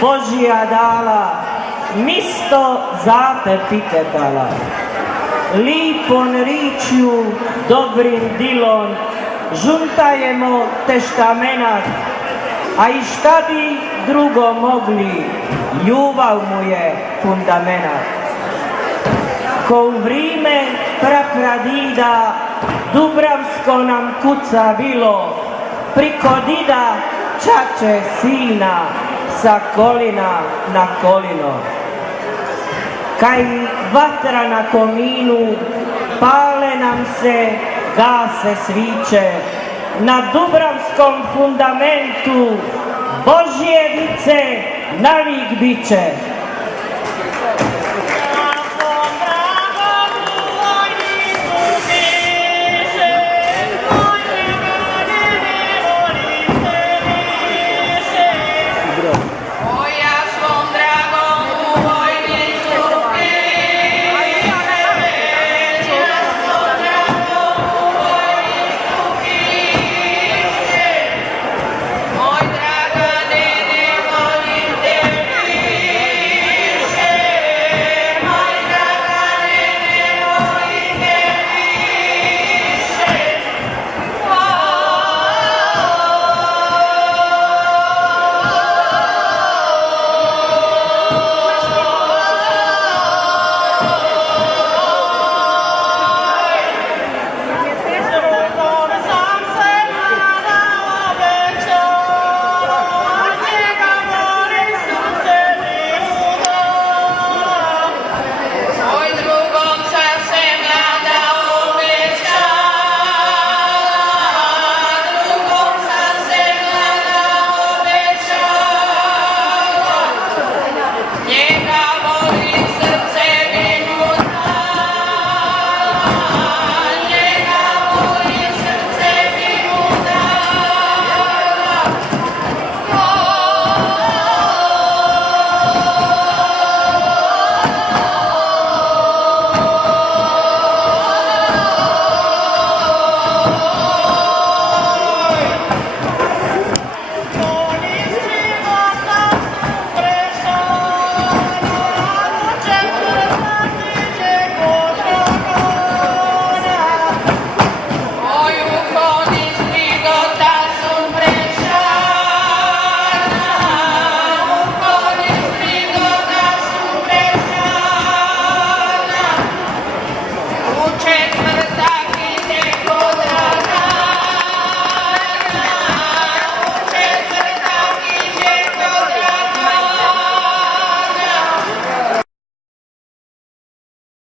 Božija dala, misto zate piketala. Lipon ričju, dobrim dilom, žuntajemo teštamenat, a i šta bi drugo mogli, ljubav mu je fundamenat. Ko u vrime prapradida, Dubravsko nam kuca bilo, priko dida čače sina, sa kolina na kolino. Kaj vatra na kominu, pale nam se, gase sviće, na dubravskom fundamentu Božje dice navik biće.